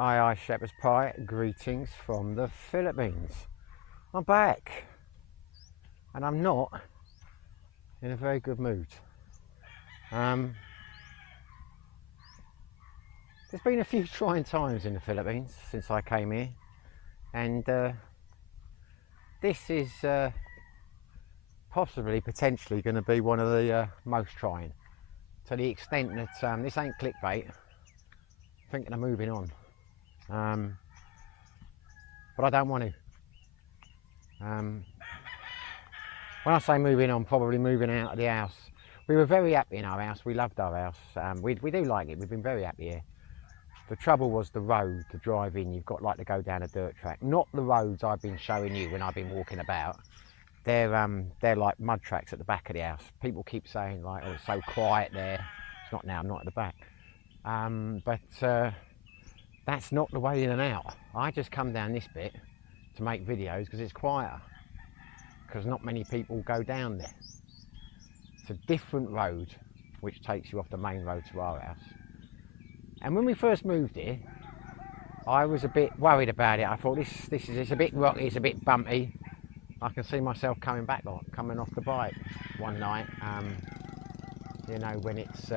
Aye, Shepherd's Pie, greetings from the Philippines. I'm back, and I'm not in a very good mood. There's been a few trying times in the Philippines since I came here, and this is potentially going to be one of the most trying, to the extent that this ain't clickbait. Thinking of moving on. But I don't want to. When I say moving on, probably moving out of the house. We were very happy in our house. We loved our house. We do like it. We've been very happy here. The trouble was the road to drive in. You've got like to go down a dirt track. Not the roads I've been showing you when I've been walking about. They're like mud tracks at the back of the house. People keep saying like, oh, it's so quiet there. It's not now. I'm not at the back. But that's not the way in and out. I just come down this bit to make videos because it's quieter, because not many people go down there. It's a different road which takes you off the main road to our house. And when we first moved here, I was a bit worried about it. I thought it's a bit rocky, it's a bit bumpy. I can see myself coming off the bike one night. You know, when it's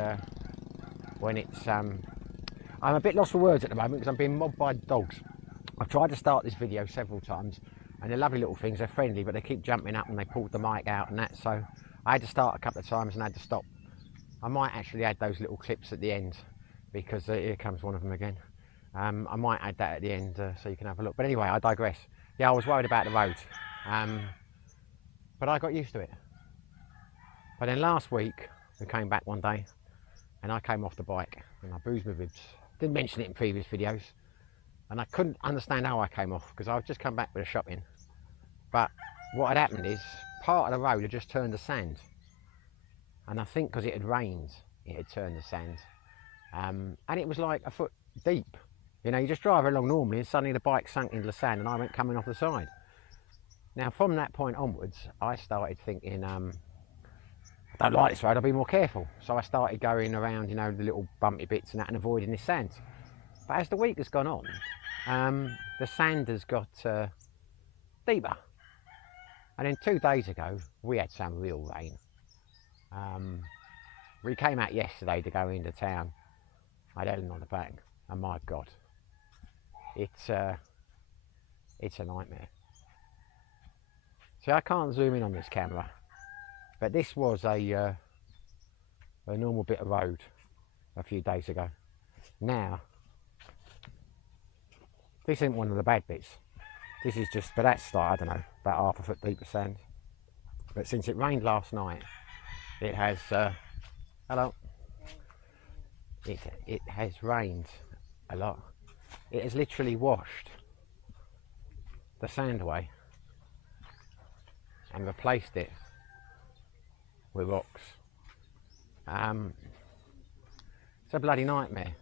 I'm a bit lost for words at the moment because I'm being mobbed by dogs. I've tried to start this video several times, and they're lovely little things, they're friendly, but they keep jumping up and they pulled the mic out and that, so I had to start a couple of times and I had to stop. I might actually add those little clips at the end, because here comes one of them again. I might add that at the end so you can have a look. But anyway, I digress. Yeah, I was worried about the road, but I got used to it. But then last week, we came back one day and I came off the bike and I bruised my ribs. Didn't mention it in previous videos, and I couldn't understand how I came off because I've just come back with a shopping. But what had happened is part of the road had just turned to sand, and I think because it had rained, it had turned to sand, and it was like a foot deep. You know, you just drive along normally, and suddenly the bike sunk into the sand, and I went coming off the side. Now, from that point onwards, I started thinking, I don't like this road, I'll be more careful. So I started going around, you know, the little bumpy bits and that, and avoiding this sand. But as the week has gone on, the sand has got deeper. And then 2 days ago, we had some real rain. We came out yesterday to go into town. I had Ellen on the back, and my God, it's a nightmare. See, I can't zoom in on this camera, but this was a normal bit of road a few days ago. Now, this isn't one of the bad bits. This is just, but that's like, I don't know, about half a foot deep of sand. But since it rained last night, it has, hello, it has rained a lot. It has literally washed the sand away and replaced it with rocks. It's a bloody nightmare.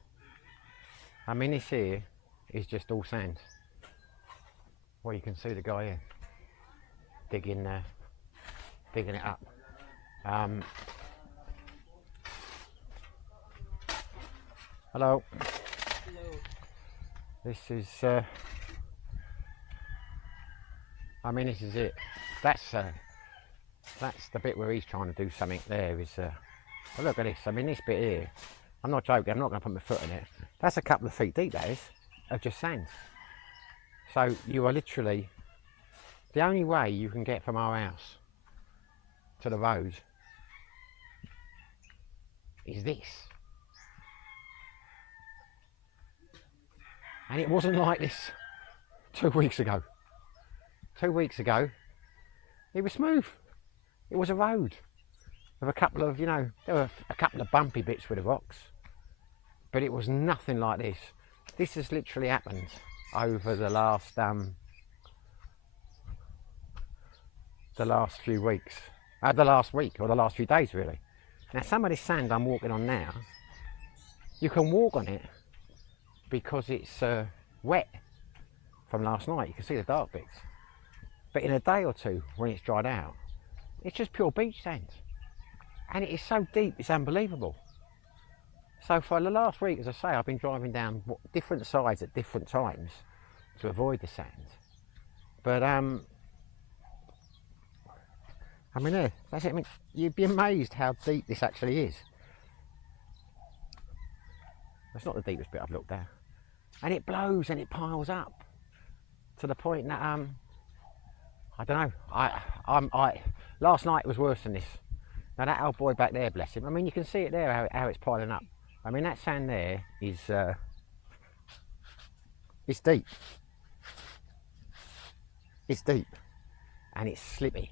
I mean, this here is just all sand. Well, you can see the guy here digging it up. Hello. Hello. This is I mean, this is it. That's the bit where he's trying to do something there. Is well, look at this. I mean, this bit here, I'm not joking, I'm not going to put my foot in it. That's a couple of feet deep, that is, of just sand. So you are literally, the only way you can get from our house to the road is this. And it wasn't like this 2 weeks ago. 2 weeks ago, it was smooth. It was a road with a couple of, you know, there were a couple of bumpy bits with the rocks, but it was nothing like this. This has literally happened over the last few weeks, the last week or the last few days really. Now, some of this sand I'm walking on now, you can walk on it because it's wet from last night. You can see the dark bits. But in a day or two, when it's dried out, it's just pure beach sand. And it is so deep, it's unbelievable. So for the last week, as I say, I've been driving down different sides at different times to avoid the sand. But I mean, there, that's it. I mean, you'd be amazed how deep this actually is. That's not the deepest bit I've looked at. And it blows and it piles up to the point that I don't know. Last night was worse than this. Now that old boy back there, bless him. I mean, you can see it there how it's piling up. I mean, that sand there is it's deep. It's deep, and it's slippy.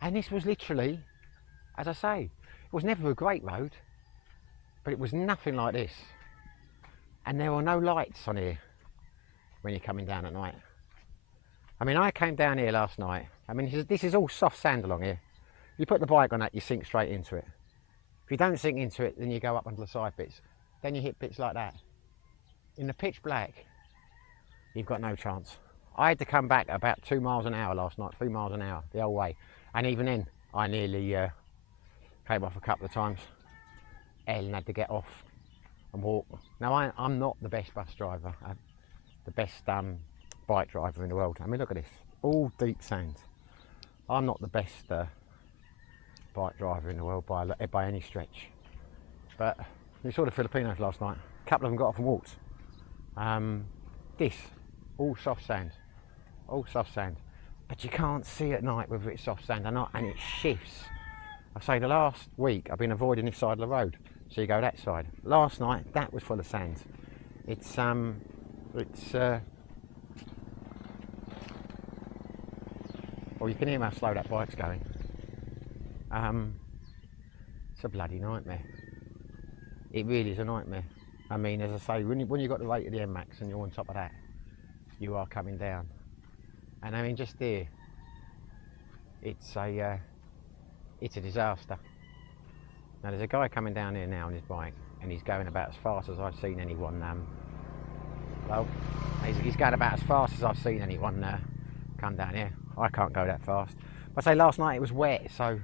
And this was literally, as I say, it was never a great road, but it was nothing like this. And there were no lights on here when you're coming down at night. I mean, I came down here last night. I mean, this is all soft sand along here. You put the bike on that, you sink straight into it. If you don't sink into it, then you go up onto the side bits. Then you hit bits like that. In the pitch black, you've got no chance. I had to come back about 2 miles an hour last night, 3 miles an hour the whole way. And even then, I nearly came off a couple of times. Ellen had to get off and walk. Now, I'm not the best bus driver, the best bike driver in the world. I mean, look at this, all deep sand. I'm not the best bike driver in the world by any stretch. But we saw the Filipinos last night. A couple of them got off and walked. This, all soft sand, all soft sand. But you can't see at night whether it's soft sand or not, and it shifts. I say the last week I've been avoiding this side of the road, so you go that side. Last night that was full of sand. It's well, you can hear how slow that bike's going. It's a bloody nightmare. It really is a nightmare. I mean, as I say, when you've got the rate of the M-Max and you're on top of that, you are coming down. And I mean, just there, it's a disaster. Now there's a guy coming down here now on his bike, and he's going about as fast as I've seen anyone. Well, he's going about as fast as I've seen anyone come down here. I can't go that fast. But I say last night it was wet, so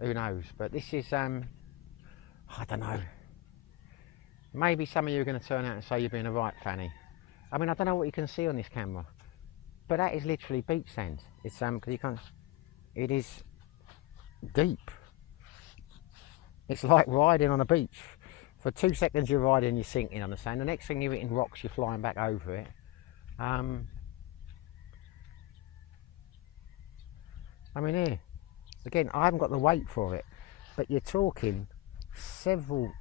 who knows? But this is I don't know. Maybe some of you are going to turn out and say you're being a right fanny. I mean, I don't know what you can see on this camera, but that is literally beach sand. It's because you can't. It is deep. It's like riding on a beach. For 2 seconds you're riding, you're sinking on the sand. The next thing you're hitting rocks, you're flying back over it. I mean, here again, I haven't got the weight for it, but you're talking several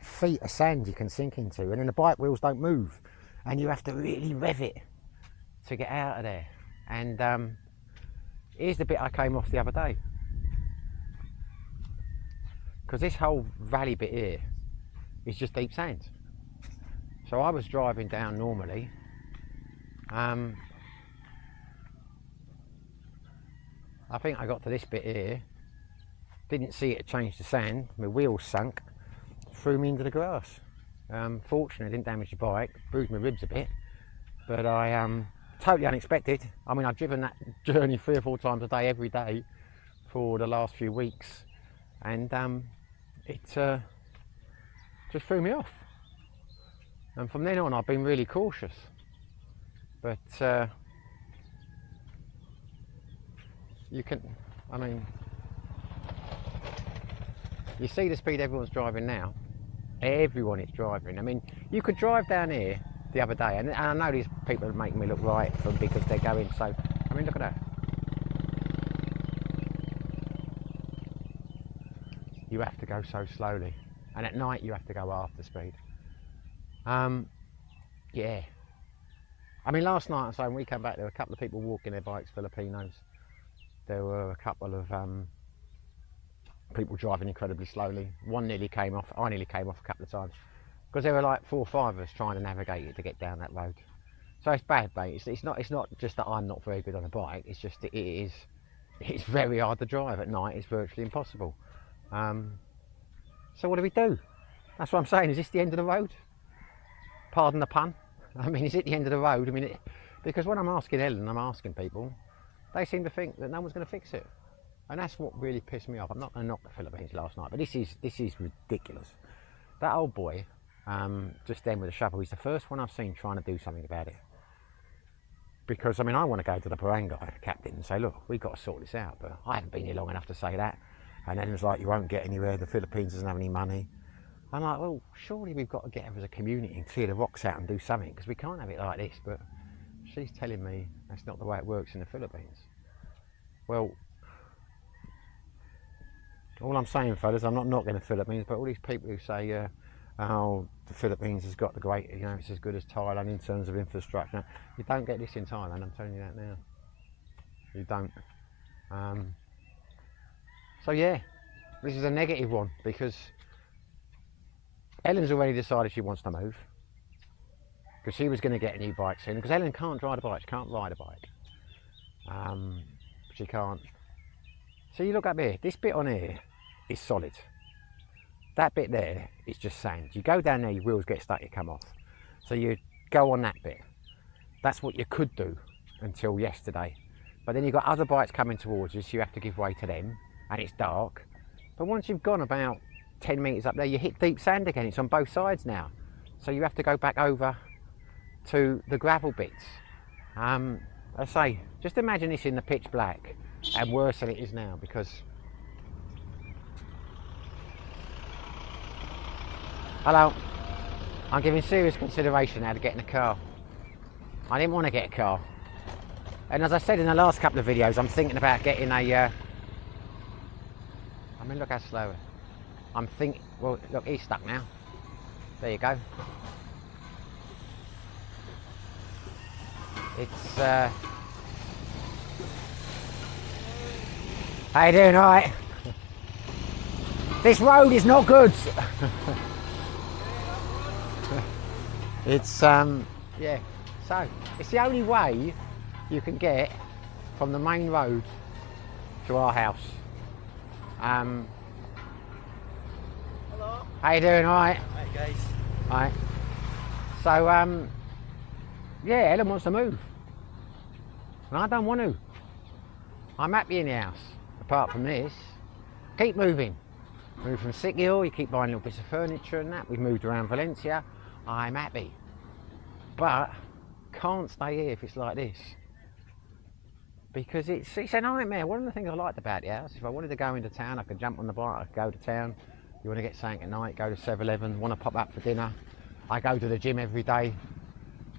feet of sand you can sink into, and then the bike wheels don't move, and you have to really rev it to get out of there. And here's the bit I came off the other day, because this whole valley bit here is just deep sand. So I was driving down normally, I think I got to this bit here, didn't see it change the sand, my wheels sunk, threw me into the grass. Fortunately, I didn't damage the bike, bruised my ribs a bit, but I totally unexpected. I mean, I've driven that journey 3 or 4 times a day, every day, for the last few weeks, and it just threw me off. And from then on, I've been really cautious. But you can, I mean, you see the speed everyone's driving now. Everyone is driving. I mean, you could drive down here the other day, and I know these people are making me look right because they're going so. I mean, look at that. You have to go so slowly, and at night you have to go half the speed. Yeah. I mean, last night, so when we came back, there were a couple of people walking their bikes, Filipinos. There were a couple of people driving incredibly slowly. One nearly came off. I nearly came off a couple of times because there were like 4 or 5 of us trying to navigate it to get down that road. So it's bad, mate. It's not just that I'm not very good on a bike. It's just that it's very hard to drive at night. It's virtually impossible. So what do? That's what I'm saying. Is this the end of the road? Pardon the pun. I mean, is it the end of the road? I mean, because when I'm asking Ellen, I'm asking people, they seem to think that no one's going to fix it. And that's what really pissed me off. I'm not going to knock the Philippines last night, but this is ridiculous. That old boy, just then with a shovel, he's the first one I've seen trying to do something about it. Because, I mean, I want to go to the barangay captain and say, look, we've got to sort this out, but I haven't been here long enough to say that. And then it's like, you won't get anywhere, the Philippines doesn't have any money. I'm like, well, surely we've got to get as a community and clear the rocks out and do something, because we can't have it like this. But she's telling me that's not the way it works in the Philippines. Well, all I'm saying, fellas, I'm not knocking the Philippines, but all these people who say, oh, the Philippines has got the great, you know, it's as good as Thailand in terms of infrastructure. You don't get this in Thailand, I'm telling you that now. You don't. So yeah, this is a negative one, because Ellen's already decided she wants to move, because she was going to get a new bike soon, because Ellen can't drive a bike, she can't ride a bike. She can't. So you look up here, this bit on here is solid. That bit there is just sand. You go down there, your wheels get stuck, you come off. So you go on that bit. That's what you could do until yesterday. But then you've got other bikes coming towards you, so you have to give way to them, and it's dark. But once you've gone about 10 metres up there, you hit deep sand again. It's on both sides now. So you have to go back over to the gravel bits. I say, just imagine this in the pitch black, and worse than it is now, because hello, I'm giving serious consideration now to getting a car. I didn't want to get a car, and as I said in the last couple of videos, I'm thinking about getting a I mean, look how slow. I'm thinking, well, look, he's stuck now. There you go. It's how you doing? All right. This road is not good. It's yeah. So it's the only way you can get from the main road to our house. Hello. How you doing? All right. Hi guys. All right. So yeah, Ellen wants to move, and I don't want to. I'm happy in the house. Apart from this, keep moving. Move from Sikil, you keep buying little bits of furniture and that. We've moved around Valencia. I'm happy, but can't stay here if it's like this, because it's a nightmare. One of the things I liked about the house, if I wanted to go into town, I could jump on the bike, I could go to town. You want to get something at night, go to 7-Eleven, want to pop up for dinner. I go to the gym every day.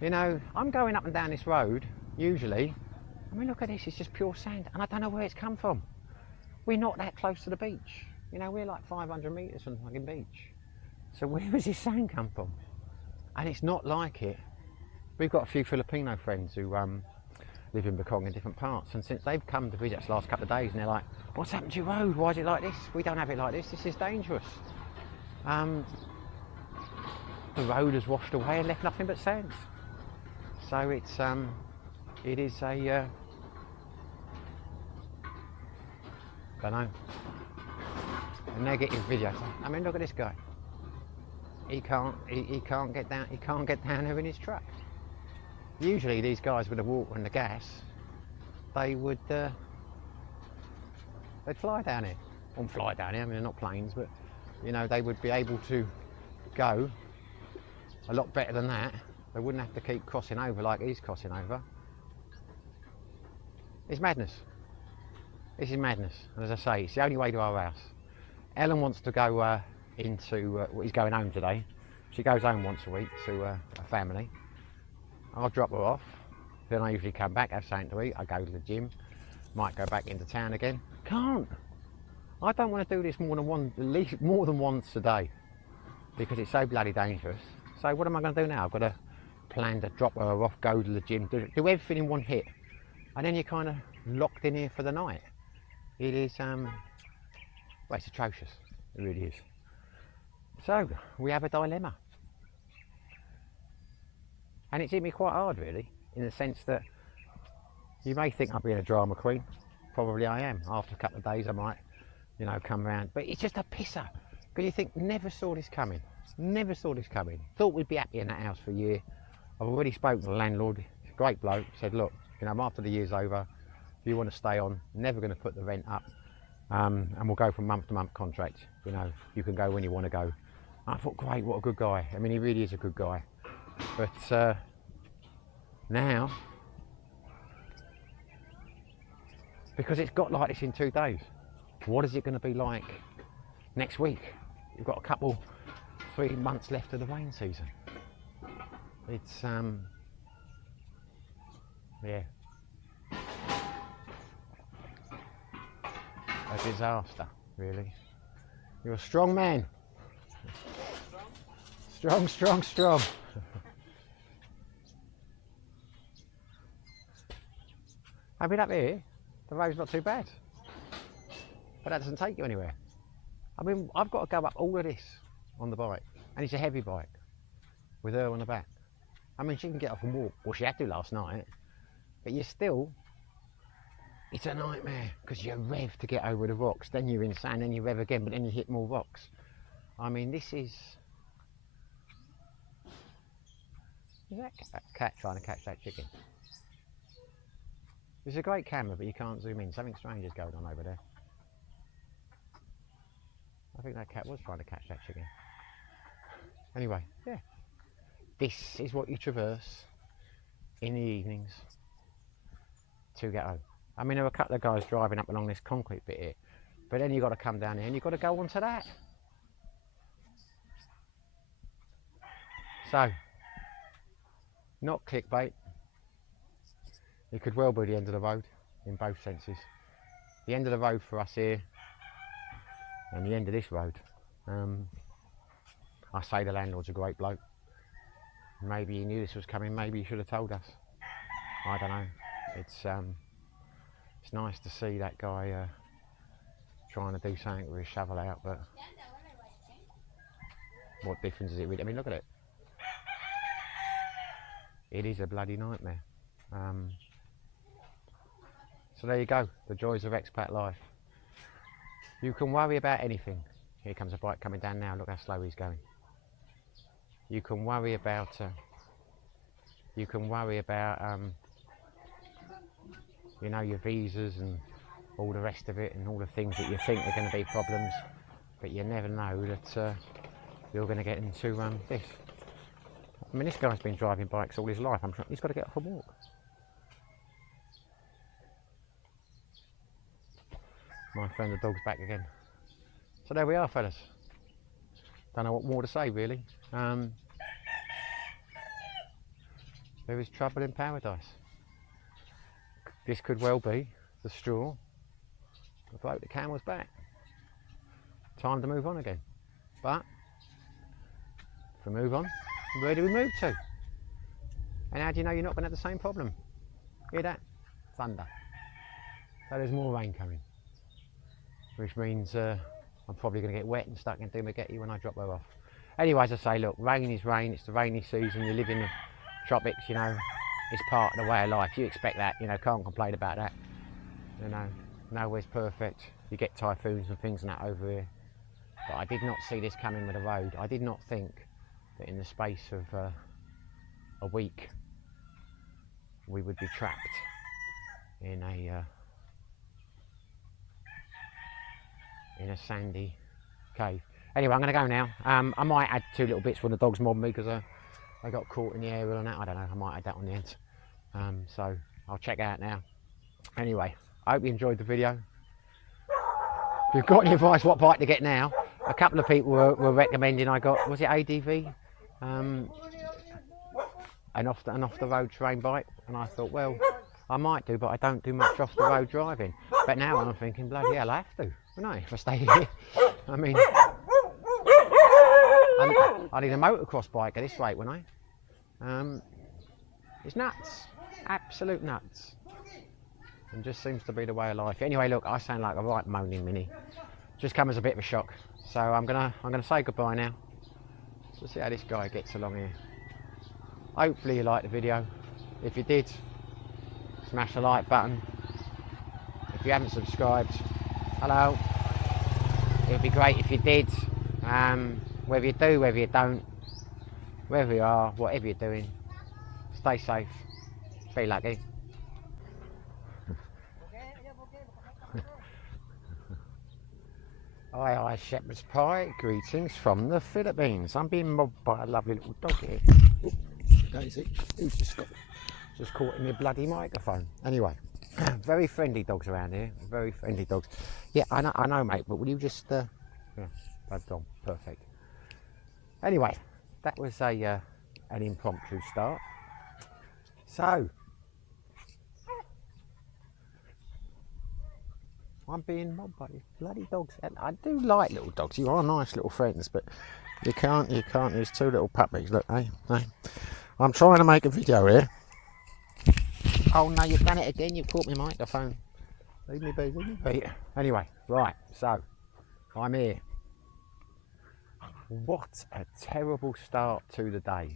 You know, I'm going up and down this road, usually. I mean, look at this, it's just pure sand, and I don't know where it's come from. We're not that close to the beach. You know, we're like 500 metres from the fucking beach. So where does this sand come from? And it's not like it. We've got a few Filipino friends who live in Bukong in different parts, and since they've come to visit us the last couple of days, and they're like, what's happened to your road? Why is it like this? We don't have it like this. This is dangerous. The road has washed away and left nothing but sand. So it's it is a don't know, a negative video. I mean, look at this guy. He can't get down. He can't get down there in his truck. Usually, these guys with the water and the gas, they would they'd fly down here. Well, fly down here. I mean, they're not planes, but you know, they would be able to go a lot better than that. They wouldn't have to keep crossing over like he's crossing over. It's madness. This is madness, and as I say, it's the only way to our house. Ellen wants to go into, he's going home today. She goes home once a week to a family. I'll drop her off, then I usually come back, have something to eat, I go to the gym, might go back into town again. Can't. I don't want to do this more than once a day, because it's so bloody dangerous. So what am I going to do now? I've got to plan to drop her off, go to the gym, do everything in one hit, and then you're kind of locked in here for the night. It is, well, it's atrocious, it really is. So, we have a dilemma. And it's hit me quite hard, really, in the sense that you may think I'm being a drama queen. Probably I am. After a couple of days, I might, you know, come around. But it's just a pisser, because you think, never saw this coming. Never saw this coming. Thought we'd be happy in that house for a year. I've already spoken to the landlord, great bloke, said, look, you know, after the year's over, if you want to stay on, never going to put the rent up. and we'll go from month to month contract. You know, you can go when you want to go. I thought, great, what a good guy. I mean, he really is a good guy. But now, because it's got like this in 2 days, what is it going to be like next week? We've got a couple, 3 months left of the rain season. It's yeah, a disaster, really. You're a strong man. Strong, strong, strong. I mean, up here, the road's not too bad, but that doesn't take you anywhere. I mean, I've got to go up all of this on the bike, and it's a heavy bike with her on the back. I mean, she can get off and walk. Well, she had to last night, but you're still, it's a nightmare because you rev to get over the rocks, then you're in sand, then you rev again, but then you hit more rocks. I mean, this is that cat trying to catch that chicken? It's a great camera, but you can't zoom in. Something strange is going on over there. I think that cat was trying to catch that chicken. Anyway, yeah. This is what you traverse in the evenings to get home. I mean, there were a couple of guys driving up along this concrete bit here, but then you've got to come down here and you've got to go onto that. So, not clickbait. It could well be the end of the road in both senses. The end of the road for us here and the end of this road. I say the landlord's a great bloke. Maybe he knew this was coming, maybe he should have told us. I don't know. It's nice to see that guy trying to do something with his shovel out, but what difference does it really? I mean, look at it. It is a bloody nightmare. So there you go, the joys of expat life. You can worry about anything. Here comes a bike coming down now, look how slow he's going. You can worry about you know, your visas and all the rest of it and all the things that you think are going to be problems, but you never know that you're going to get into this. I mean, this guy's been driving bikes all his life. I'm sure he's got to get off and walk. My friend the dog's back again. So there we are, fellas. Don't know what more to say, really. There is trouble in paradise. This could well be the straw that broke the camel's back. Time to move on again. But if we move on, where do we move to? And how do you know you're not going to have the same problem? Hear that? Thunder. So there's more rain coming, which means I'm probably going to get wet and stuck in Dramaguete when I drop her off. Anyway, as I say, look, rain is rain. It's the rainy season. You live in the tropics, you know. It's part of the way of life. You expect that, you know. Can't complain about that. You know, nowhere's perfect. You get typhoons and things and that over here. But I did not see this coming with the road. I did not think that in the space of a week we would be trapped in a sandy cave. Anyway, I'm going to go now. I might add 2 little bits when the dogs mobbed me because I got caught in the aerial and that. I don't know, I might add that on the end. So I'll check out now. Anyway, I hope you enjoyed the video. If you've got any advice what bike to get now, a couple of people were recommending I got, was it ADV? An off the road terrain bike, and I thought, well, I might do, but I don't do much off the road driving. But now I'm thinking, bloody hell, I have to, wouldn't I, if I stay here? I mean, I need a motocross bike at this rate, wouldn't I? It's nuts, absolute nuts. And just seems to be the way of life. Anyway, look, I sound like a right moaning mini. Just come as a bit of a shock. So I'm gonna say goodbye now. Let's see how this guy gets along here. Hopefully you liked the video. If you did, smash the like button. If you haven't subscribed, hello. It'd be great if you did. Whether you do, whether you don't, wherever you are, whatever you're doing, stay safe, be lucky. Aye, shepherd's pie. Greetings from the Philippines. I'm being mobbed by a lovely little dog here. Oop, Daisy, who's just caught in my bloody microphone. Anyway, very friendly dogs around here. Very friendly dogs. Yeah, I know, mate. But will you just? Yeah, they've gone. Perfect. Anyway, that was an impromptu start. So. I'm being mobbed by these bloody dogs. And I do like little dogs. You are nice little friends, but you can't. There's two little puppies. Look, hey. I'm trying to make a video here. Oh no, you've done it again. You've caught my microphone. Leave me be. Anyway, right. So I'm here. What a terrible start to the day.